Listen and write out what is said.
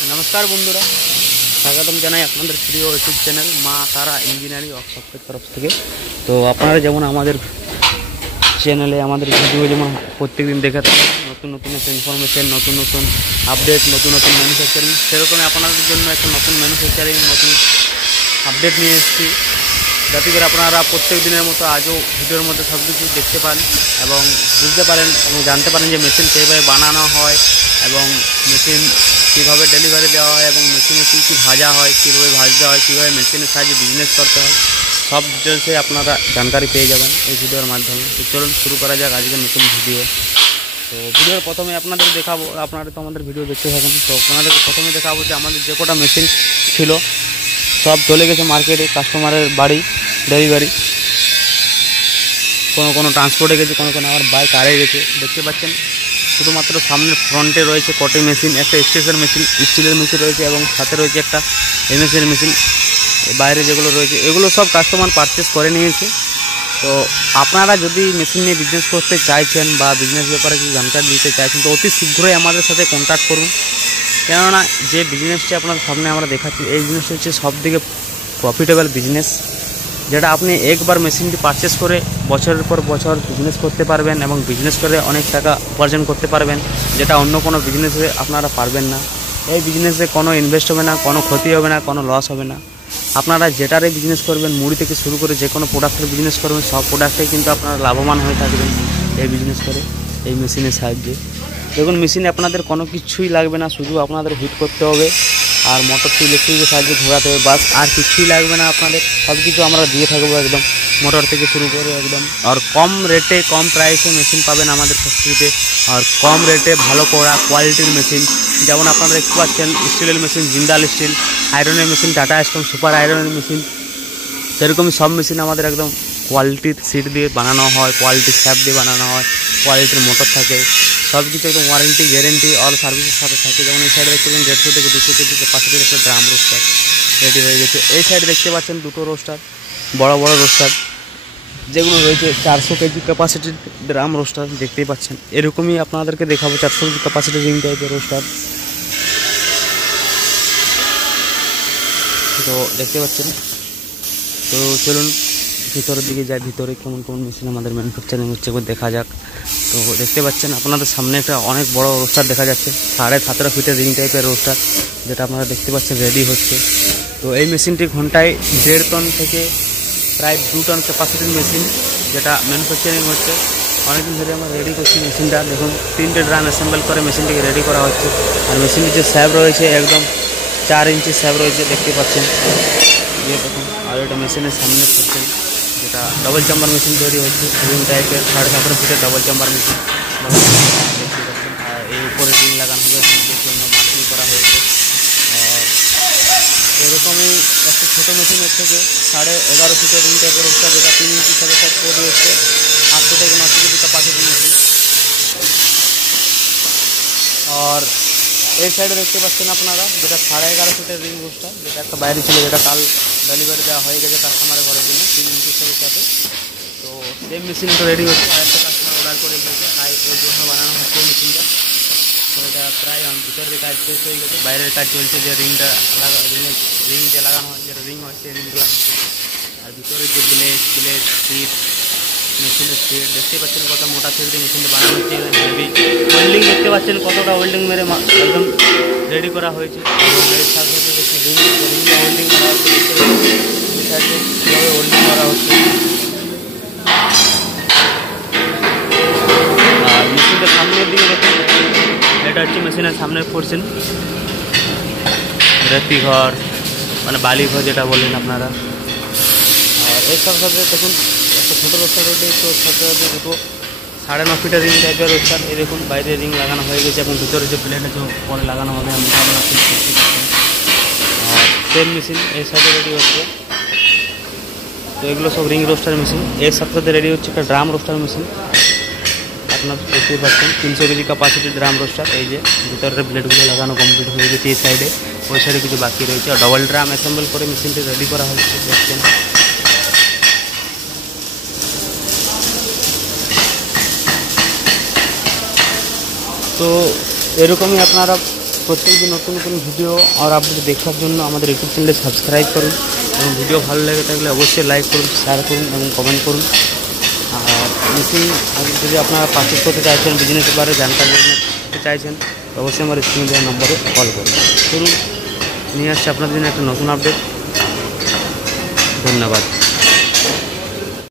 नमस्कार बंधुरा स्वागतम जानाई आपनादेर प्रिय यूट्यूब चैनल मा तारा इंजिनियारिंग वर्कशॉपेर तरफ थेके। तो आपनारा जेमन आमादेर चैनेले आमादेर भिडियो जेमन प्रत्येक दिन देखे थाकेन नतून नतून एक इनफरमेशन नतून नतून आपडेट नतून नतून मैनुफैक्चारिंग सेरकम आपनादेर जोन्नो एक नतून मैनुफैक्चारिंग नतून आपडेट निये एसेछि যাতে করে আপনারা প্রত্যেক দিনের মতো আজও ভিডিওর মধ্যে সব কিছু দেখতে পান এবং বুঝতে পারেন এবং জানতে পারেন যে মেশিন কীভাবে বানানো হয় এবং মেশিন কীভাবে ডেলিভারি দেওয়া হয় এবং মেশিনে কী কী ভাজা হয় কীভাবে ভাজতে হয় কীভাবে মেশিনের সাহায্যে বিজনেস করতে হয় সব ডিটেলসে আপনারা জানকারি পেয়ে যাবেন এই ভিডিওর মাধ্যমে। তো চলুন শুরু করা যাক আজকের নতুন ভিডিও। তো ভিডিওর প্রথমে আপনাদের দেখাবো, আপনারা তো আমাদের ভিডিও দেখতে থাকেন, তো আপনাদেরকে প্রথমে দেখাবো যে আমাদের যে কটা মেশিন ছিল সব চলে গেছে মার্কেটে কাস্টমারের বাড়ি ডেলিভারি। কোনো ট্রান্সপোর্টে গেছে, কোনো আবার বাই কারে গেছে। দেখতে পাচ্ছেন শুধুমাত্র সামনের ফ্রন্টে রয়েছে কটে মেশিন, একটা স্টেশন মেশিন স্টিলের মেশিন রয়েছে এবং সাথে রয়েছে একটা এমএসের মেশিন। বাইরে যেগুলো রয়েছে এগুলো সব কাস্টমার পারচেস করে নিয়েছে। তো আপনারা যদি মেশিন নিয়ে বিজনেস করতে চাইছেন বা বিজনেস ব্যাপারে কিছু জানকারি দিতে চাইছেন তো অতি শীঘ্রই আমাদের সাথে কন্ট্যাক্ট করুন। কেননা যে বিজনেসটি আপনার সামনে আমরা দেখাচ্ছি এই বিজনেসটি হচ্ছে সবথেকে প্রফিটেবল বিজনেস, যেটা আপনি একবার মেশিনটি পারচেস করে বছরের পর বছর বিজনেস করতে পারবেন এবং বিজনেস করে অনেক টাকা উপার্জন করতে পারবেন, যেটা অন্য কোনো বিজনেসে আপনারা পারবেন না। এই বিজনেসে কোনো ইনভেস্ট হবে না, কোনো ক্ষতি হবে না, কোনো লস হবে না। আপনারা যেটারে বিজনেস করবেন, মুড়ি থেকে শুরু করে যে কোনো প্রোডাক্টের বিজনেস করবেন, সব প্রোডাক্টেই কিন্তু আপনারা লাভবান হয়ে থাকবেন এই বিজনেস করে এই মেশিনের সাহায্যে। দেখুন মেশিনে আপনাদের কোনো কিছুই লাগবে না, শুধু আপনাদের হিট করতে হবে আর মোটরটি ইলেকট্রিকের সাহায্যে ঘোরাতে হবে, বাস আর কিছুই লাগবে না আপনাদের। সব কিছু আমরা দিয়ে থাকবো একদম মোটর থেকে শুরু করে একদম। আর কম রেটে কম প্রাইসে মেশিন পাবেন আমাদের ফ্যাক্টরিতে, আর কম রেটে ভালো করা কোয়ালিটির মেশিন। যেমন আপনারা দেখতে পাচ্ছেন স্টিলের মেশিন জিন্দাল স্টিল, আয়রনের মেশিন টাটা স্টোন সুপার আয়রনের মেশিন, সেরকমই সব মেশিন আমাদের একদম কোয়ালিটির সিট দিয়ে বানানো হয়, কোয়ালিটির স্যাপ দিয়ে বানানো হয়, কোয়ালিটির মোটর থাকে, সব কিছু একদম ওয়ারেন্টি গ্যারেন্টি অল সার্ভিসের সাথে থাকে। যেমন এই সাইডে দেখতে পাচ্ছেন 150 থেকে 200 কেজি ক্যাপাসিটির একটা ড্রাম রোস্টার রেডি হয়ে গেছে। এই সাইডে দেখতে পাচ্ছেন দুটো রোস্টার, বড় বড় রোস্টার যেগুলো রয়েছে 400 কেজি ক্যাপাসিটির ড্রাম রোস্টার দেখতেই পাচ্ছেন। এরকমই আপনাদেরকে দেখাবো 400 কেজি ক্যাপাসিটির রিং টাইপের রোস্টার। তো দেখতে পাচ্ছেন। তো চলুন ভিতরের দিকে যাই, ভিতরে কেমন কেমন মেশিন আমাদের ম্যানুফ্যাকচারিং হচ্ছে একবার দেখা যাক। তো দেখতে পাচ্ছেন আপনাদের সামনে একটা অনেক বড় রোস্টার দেখা যাচ্ছে, 17.5 ফিটের রিং টাইপের রোস্টার, যেটা আপনারা দেখতে পাচ্ছেন রেডি হচ্ছে। তো এই মেশিনটি ঘন্টায় 1.5 টন থেকে প্রায় 2 টন ক্যাপাসিটির মেশিন, যেটা ম্যানুফ্যাকচারিং হচ্ছে। অনেকদিন ধরে আমরা রেডি করছি মেশিনটা। দেখুন 3টে ড্রাম অ্যাসেম্বল করে মেশিনটিকে রেডি করা হচ্ছে। আর মেশিনটির যে স্যাব রয়েছে একদম 4 ইঞ্চি স্যাব রয়েছে দেখতে পাচ্ছেন। দেখুন আর এটা মেশিনের সামনে করছেন, যেটা ডবল চাম্বার মেশিন তৈরি হচ্ছে রিং টাইপের 17.5 ফিটের ডবল চাম্বার মেশিন দেখতে পাচ্ছেন। আর এই উপরে রিং লাগানো হবে, রিংয়ের জন্য মার্কিং করা হয়েছে। আর এরকমই একটা ছোটো মেশিনের থেকে 11.5 ফিটের রিং টাইপের রোস্টার, যেটা 3 ইঞ্চি সাথে সাথে তৈরি হচ্ছে 800 থেকে 900 কেজি ক্যাপাসিটির মেশিন। আর এই সাইডে দেখতে পাচ্ছেন আপনারা যেটা 11.5 ফিটের রিং রোস্টার, যেটা একটা বাইরে ছিল, যেটা কাল ডেলিভারি দেওয়া হয়ে গেছে কাস্টমারের ঘরের জন্য 3 ইঞ্চির সাথে। তো সেম মেশিনটা রেডি হচ্ছে, আর একটা কাস্টমার অর্ডার করে দিয়েছে, তাই ওর জন্য বানানো হচ্ছে মেশিনটা। তো এটা প্রায় ভিতরের কাজ শেষ হয়ে গেছে, বাইরের কাজ চলছে, যে রিংটা রিং যে লাগানো হয়, যেটা রিং হয় সেই রিং লাগানো হচ্ছে। আর ভিতরে যে ব্লেড সিট মেশিনের সিট দেখতে পাচ্ছেন কত মোটা সিট দিয়ে মেশিনটা বানানো হচ্ছে। হেভি ওয়েল্ডিং দেখতে পাচ্ছেন কতটা ওয়েল্ডিং মেরে একদম রেডি করা হয়েছে। এবং এর সাথে সাথে দেখছি রিংটা ওয়েল্ডিং করা হচ্ছে, এই সাইডে কীভাবে ওয়েল্ডিং করা হচ্ছে। আর মেশিনটার সামনের দিকে দেখুন, এটা হচ্ছে মেশিনের সামনের পোর্শন, রেতি ঘর মানে বালি ঘর যেটা বললেন আপনারা। আর এর সাথে সাথে দেখুন একটা ছোটো রোস্টার রয়েছে, তো সাথে সাথে দুটো 9.5 ফিটের রিং টাইপের রোস্টার। এই দেখুন বাইরে রিং লাগানো হয়ে গেছে এবং ভিতরে যে প্লেট আছে পরে লাগানো হবে আমি আপনারা ফিট করতে পারবেন। আর সেম মেশিন এই সাইডে রেডি হচ্ছে। তো এগুলো সব রিং রোস্টার মেশিন। এর সাথে সাথে রেডি হচ্ছে একটা ড্রাম রোস্টার মেশিন, আপনার দেখতেই পাচ্ছেন 300 কেজি ক্যাপাসিটির ড্রাম রোস্টার। এই যে ভিতরের প্লেটগুলো লাগানো কমপ্লিট হয়ে গেছে এই সাইডে, ওই সাইডে কিছু বাকি রয়েছে। আর ডবল ড্রাম অ্যাসেম্বল করে মেশিনটি রেডি করা হচ্ছে দেখছেন। তো এরকমই আপনারা প্রত্যেকদিন নতুন নতুন ভিডিও আর আপডেট দেখার জন্য আমাদের ইউটিউব চ্যানেলে সাবস্ক্রাইব করুন এবং ভিডিও ভালো লেগে থাকলে অবশ্যই লাইক করুন, শেয়ার করুন এবং কমেন্ট করুন। আর মেশিন যদি আপনারা পারচেস করতে চাইছেন, বিজনেসের বারে জানকারি করতে চাইছেন, অবশ্যই আমার স্ক্রিনে দেওয়া নম্বরে কল করুন। চলুন নিয়ে আসছে আপনাদের জন্য একটা নতুন আপডেট। ধন্যবাদ।